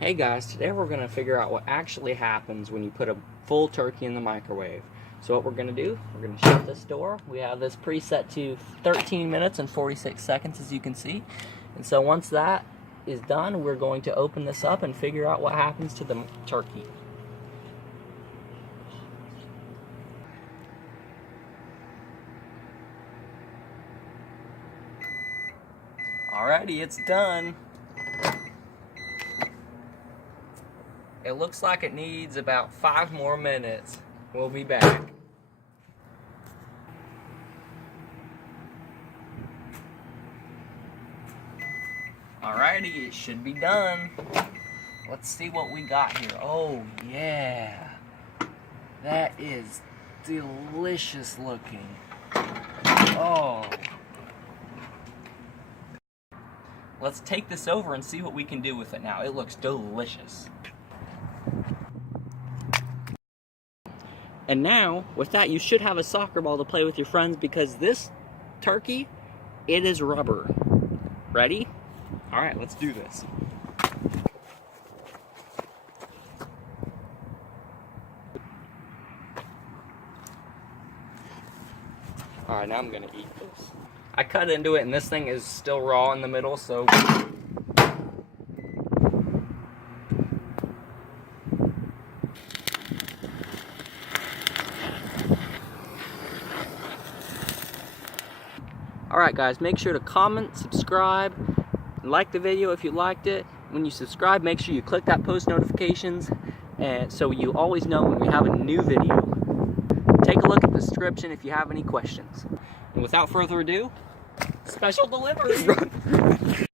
Hey guys, today we're going to figure out what actually happens when you put a full turkey in the microwave. So what we're going to do, we're going to shut this door. We have this preset to 13 minutes and 46 seconds, as you can see. And so once that is done, we're going to open this up and figure out what happens to the turkey. Alrighty, it's done. It looks like it needs about 5 more minutes. We'll be back. Alrighty, it should be done. Let's see what we got here. Oh, yeah. That is delicious looking. Oh. Let's take this over and see what we can do with it now. It looks delicious. And now, with that, you should have a soccer ball to play with your friends because this turkey, it is rubber. Ready? All right, let's do this. All right, now I'm gonna eat this. I cut into it and this thing is still raw in the middle, so. Alright guys, make sure to comment, subscribe, and like the video if you liked it. When you subscribe, make sure you click that post notifications and so you always know when we have a new video. Take a look at the description if you have any questions. And without further ado, special delivery!